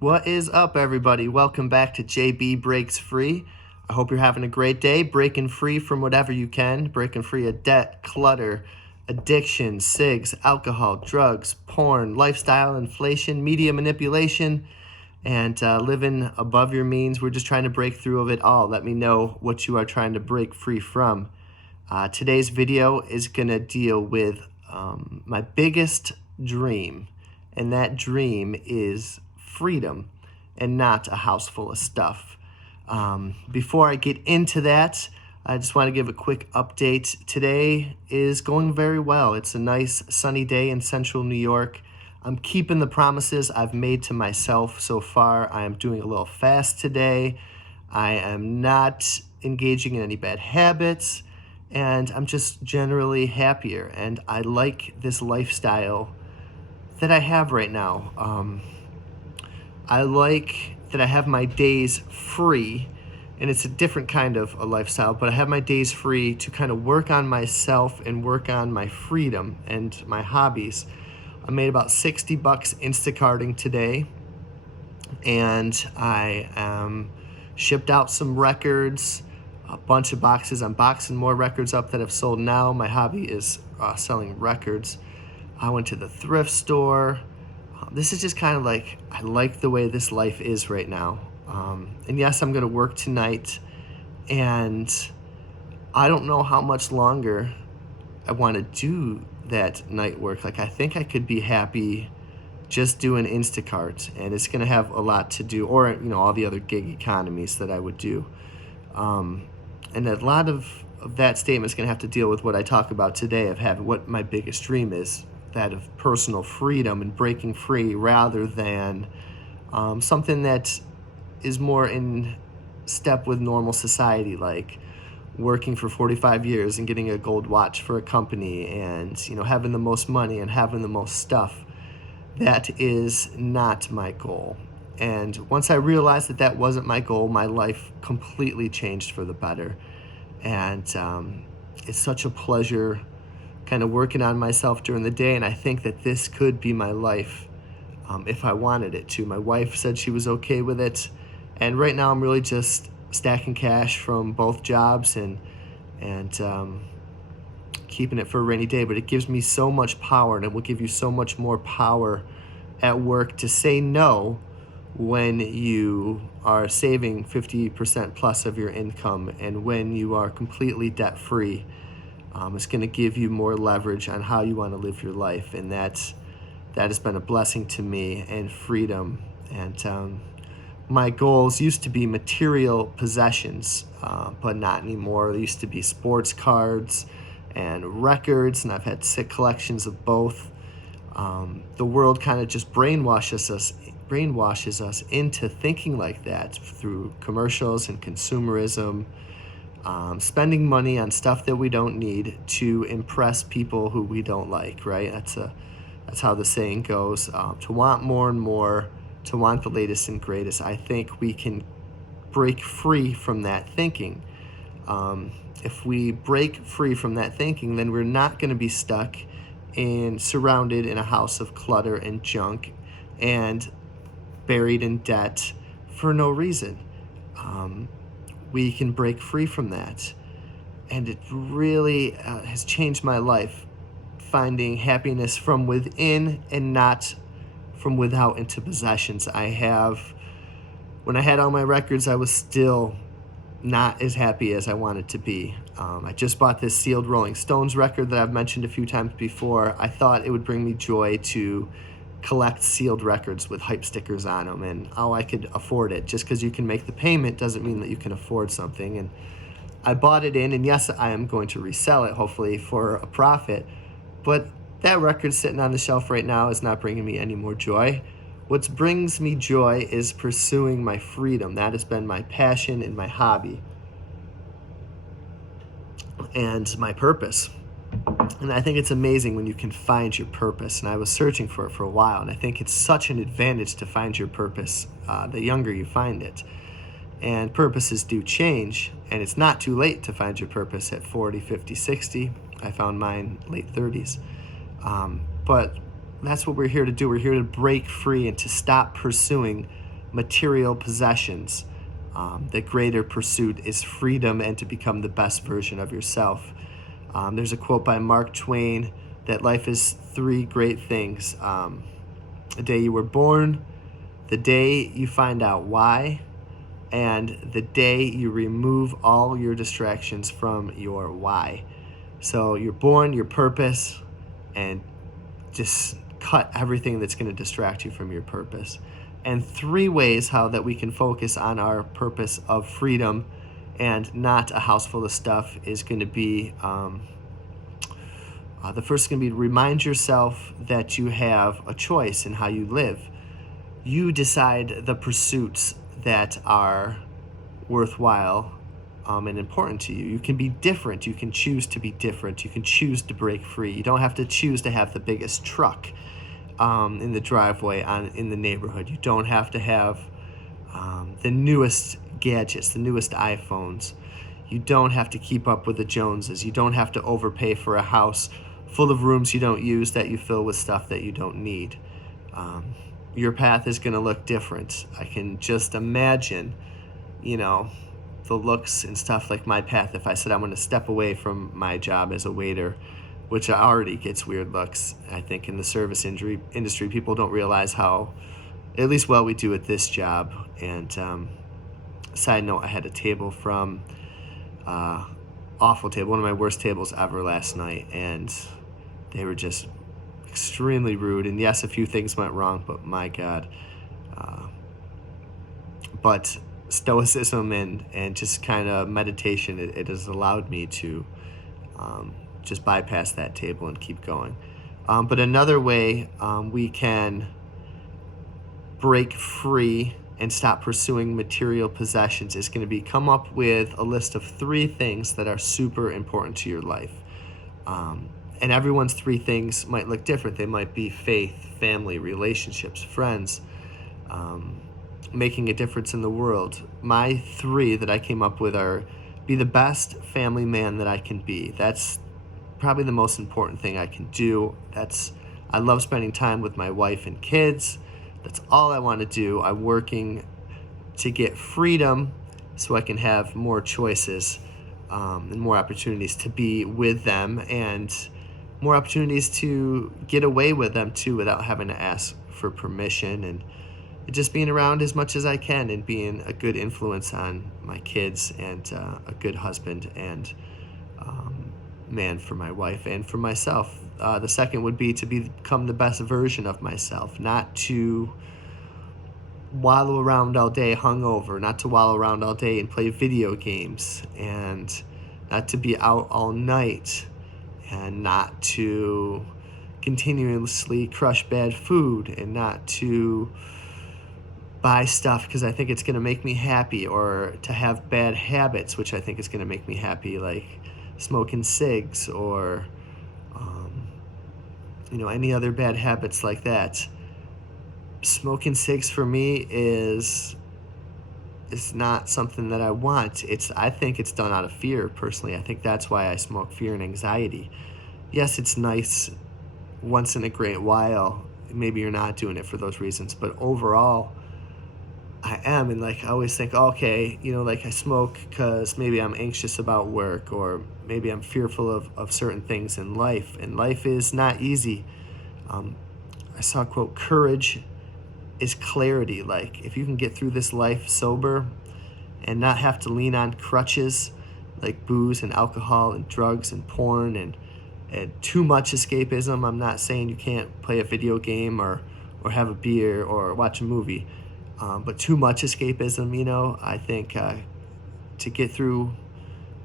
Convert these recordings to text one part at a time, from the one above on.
What is up, everybody? Welcome back to JB Breaks Free. I hope you're having a great day, breaking free from whatever you can, breaking free of debt, clutter, addiction, cigs, alcohol, drugs, porn, lifestyle, inflation, media manipulation, and living above your means. We're just trying to break through of it all. Let me know what you are trying to break free from. Today's video is going to deal with my biggest dream, and that dream is freedom and not a house full of stuff. Before I get into that, I just want to give a quick update. Today is going very well. It's a nice sunny day in central New York. I'm keeping the promises I've made to myself so far. I am doing a little fast today. I am not engaging in any bad habits, and I'm just generally happier. And I like this lifestyle that I have right now. I like that I have my days free, and it's a different kind of a lifestyle, but I have my days free to kind of work on myself and work on my freedom and my hobbies. I made about $60 Instacarting today, and I shipped out some records, a bunch of boxes. I'm boxing more records up that I've sold now. My hobby is selling records. I went to the thrift store. This is just kind of like, I like the way this life is right now. And yes, I'm going to work tonight, and I don't know how much longer I want to do that night work. Like, I think I could be happy just doing Instacart, and it's going to have a lot to do, or, all the other gig economies that I would do. And a lot of that statement is going to have to deal with what I talk about today, of having what my biggest dream is, that of personal freedom and breaking free, rather than something that is more in step with normal society, like working for 45 years and getting a gold watch for a company and having the most money and having the most stuff. That is not my goal. And once I realized that that wasn't my goal, my life completely changed for the better. And it's such a pleasure kind of working on myself during the day, and I think that this could be my life if I wanted it to. My wife said she was okay with it, and right now I'm really just stacking cash from both jobs and keeping it for a rainy day. But it gives me so much power, and it will give you so much more power at work to say no when you are saving 50% plus of your income, and when you are completely debt free. It's going to give you more leverage on how you want to live your life, and that has been a blessing to me, and freedom. And my goals used to be material possessions, but not anymore. They used to be sports cards and records, and I've had sick collections of both. The world kind of just brainwashes us into thinking like that through commercials and consumerism. Spending money on stuff that we don't need to impress people who we don't like, right? That's how the saying goes. To want more and more, to want the latest and greatest. I think we can break free from that thinking. If we break free from that thinking, then we're not going to be stuck and surrounded in a house of clutter and junk and buried in debt for no reason. We can break free from that. And it really has changed my life, finding happiness from within and not from without into possessions. When I had all my records, I was still not as happy as I wanted to be. I just bought this sealed Rolling Stones record that I've mentioned a few times before. I thought it would bring me joy to collect sealed records with hype stickers on them, and I could afford it. Just because you can make the payment doesn't mean that you can afford something. And I bought it in, and yes, I am going to resell it, hopefully for a profit, but that record sitting on the shelf right now is not bringing me any more joy. What brings me joy is pursuing my freedom. That has been my passion and my hobby and my purpose. And I think it's amazing when you can find your purpose. And I was searching for it for a while. And I think it's such an advantage to find your purpose the younger you find it. And purposes do change. And it's not too late to find your purpose at 40, 50, 60. I found mine late 30s. But that's what we're here to do. We're here to break free and to stop pursuing material possessions. The greater pursuit is freedom and to become the best version of yourself. There's a quote by Mark Twain that life is three great things. The day you were born, the day you find out why, and the day you remove all your distractions from your why. So you're born, your purpose, and just cut everything that's going to distract you from your purpose. And three ways how that we can focus on our purpose of freedom and not a house full of stuff is going to be the first is going to be to remind yourself that you have a choice in how you live. You decide the pursuits that are worthwhile and important to you. You can be different. You can choose to be different. You can choose to break free. You don't have to choose to have the biggest truck in the driveway in the neighborhood. You don't have to have the newest gadgets, the newest iPhones. You don't have to keep up with the Joneses. You don't have to overpay for a house full of rooms you don't use that you fill with stuff that you don't need. Your path is going to look different. I can just imagine, the looks and stuff like my path. If I said I'm going to step away from my job as a waiter, which already gets weird looks, I think in the service industry, people don't realize how, at least well we do at this job. And side note, I had a table from awful table, one of my worst tables ever last night, and they were just extremely rude. And yes, a few things went wrong, but my God. But stoicism and just kind of meditation, it has allowed me to just bypass that table and keep going. But another way we can break free and stop pursuing material possessions is going to be come up with a list of 3 things that are super important to your life. And everyone's 3 things might look different. They might be faith, family, relationships, friends, making a difference in the world. My 3 that I came up with are be the best family man that I can be. That's probably the most important thing I can do. I love spending time with my wife and kids. That's all I want to do. I'm working to get freedom so I can have more choices and more opportunities to be with them and more opportunities to get away with them too without having to ask for permission, and just being around as much as I can and being a good influence on my kids and a good husband and man for my wife and for myself. The second would be to become the best version of myself, not to wallow around all day hungover, not to wallow around all day and play video games, and not to be out all night, and not to continuously crush bad food, and not to buy stuff because I think it's going to make me happy, or to have bad habits which I think is going to make me happy, like smoking cigs or any other bad habits like that. Smoking cigs for me is not something that I want. I think it's done out of fear, personally. I think that's why I smoke, fear and anxiety. Yes, it's nice once in a great while. Maybe you're not doing it for those reasons, but overall, I am. And I always think, okay, I smoke because maybe I'm anxious about work, or maybe I'm fearful of certain things in life. And life is not easy. I saw a quote, courage is clarity. If you can get through this life sober and not have to lean on crutches like booze and alcohol and drugs and porn and too much escapism. I'm not saying you can't play a video game or have a beer or watch a movie. But too much escapism, I think to get through,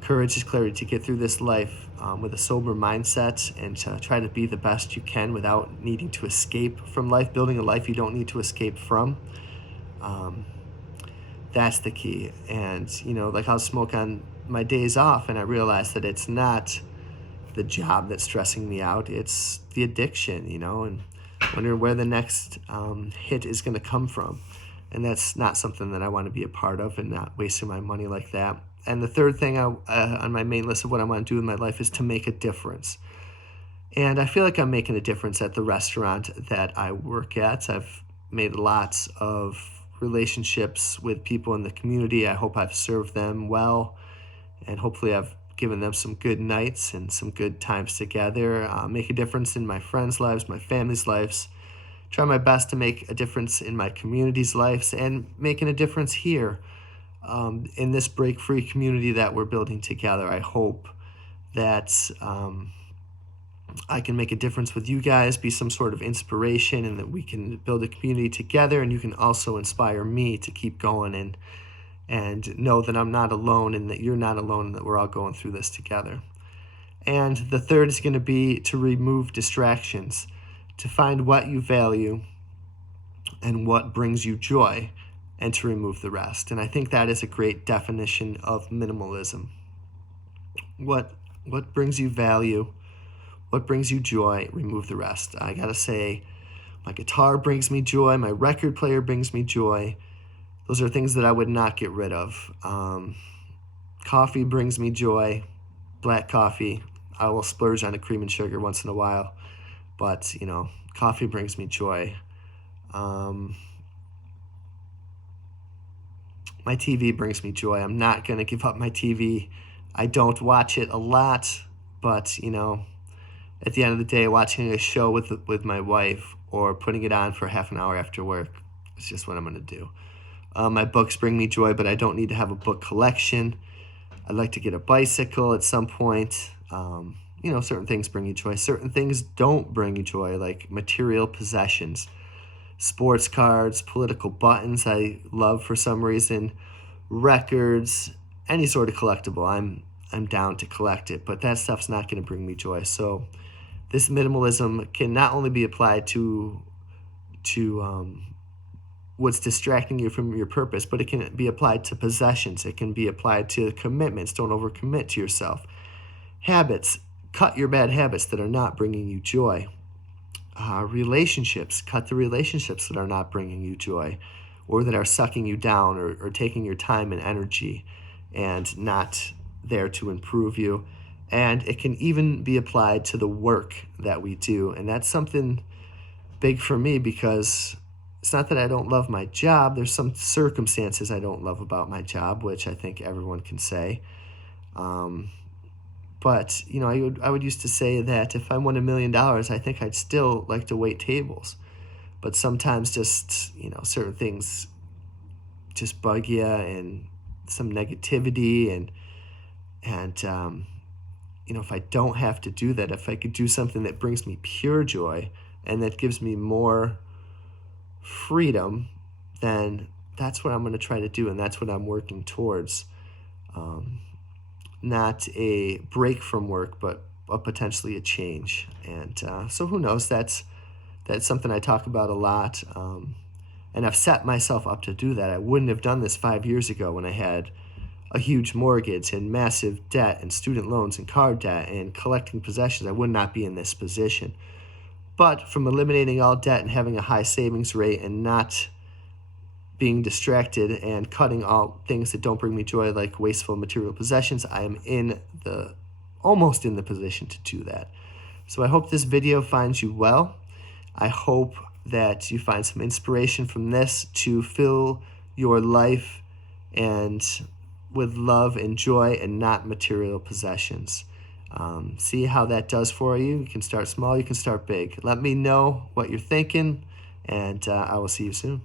courage is clarity, to get through this life with a sober mindset and to try to be the best you can without needing to escape from life, building a life you don't need to escape from. That's the key. And, I'll smoke on my days off, and I realize that it's not the job that's stressing me out. It's the addiction, and wondering where the next hit is going to come from. And that's not something that I want to be a part of, and not wasting my money like that. And the third thing on my main list of what I want to do in my life is to make a difference. And I feel like I'm making a difference at the restaurant that I work at. I've made lots of relationships with people in the community. I hope I've served them well, and hopefully I've given them some good nights and some good times together. Make a difference in my friends' lives, my family's lives. Try my best to make a difference in my community's lives, and making a difference here in this break-free community that we're building together. I hope that I can make a difference with you guys, be some sort of inspiration, and that we can build a community together, and you can also inspire me to keep going and know that I'm not alone, and that you're not alone, and that we're all going through this together. And the third is going to be to remove distractions, to find what you value and what brings you joy, and to remove the rest. And I think that is a great definition of minimalism. What brings you value, what brings you joy, remove the rest. I gotta say, my guitar brings me joy, my record player brings me joy. Those are things that I would not get rid of. Coffee brings me joy, black coffee. I will splurge on a cream and sugar once in a while, but coffee brings me joy. My TV brings me joy. I'm not gonna give up my TV. I don't watch it a lot, but at the end of the day, watching a show with my wife, or putting it on for half an hour after work, is just what I'm gonna do. My books bring me joy, but I don't need to have a book collection. I'd like to get a bicycle at some point. Certain things bring you joy. Certain things don't bring you joy, like material possessions. Sports cards, political buttons I love for some reason, records, any sort of collectible. I'm down to collect it, but that stuff's not going to bring me joy. So this minimalism can not only be applied to what's distracting you from your purpose, but it can be applied to possessions. It can be applied to commitments. Don't overcommit to yourself. Habits. Cut your bad habits that are not bringing you joy. Relationships. Cut the relationships that are not bringing you joy, or that are sucking you down, or taking your time and energy and not there to improve you. And it can even be applied to the work that we do. And that's something big for me, because it's not that I don't love my job. There's some circumstances I don't love about my job, which I think everyone can say. But I would used to say that if I won $1 million, I think I'd still like to wait tables. But sometimes just certain things just bug you, and some negativity, and if I don't have to do that, if I could do something that brings me pure joy and that gives me more freedom, then that's what I'm going to try to do, and that's what I'm working towards. Not a break from work, but potentially a change. And so who knows? That's something I talk about a lot, and I've set myself up to do that. I wouldn't have done this 5 years ago when I had a huge mortgage and massive debt and student loans and car debt and collecting possessions. I would not be in this position. But from eliminating all debt and having a high savings rate and not being distracted and cutting all things that don't bring me joy, like wasteful material possessions, I am almost in the position to do that. So I hope this video finds you well. I hope that you find some inspiration from this to fill your life and with love and joy, and not material possessions. See how that does for you. You can start small, you can start big. Let me know what you're thinking, and I will see you soon.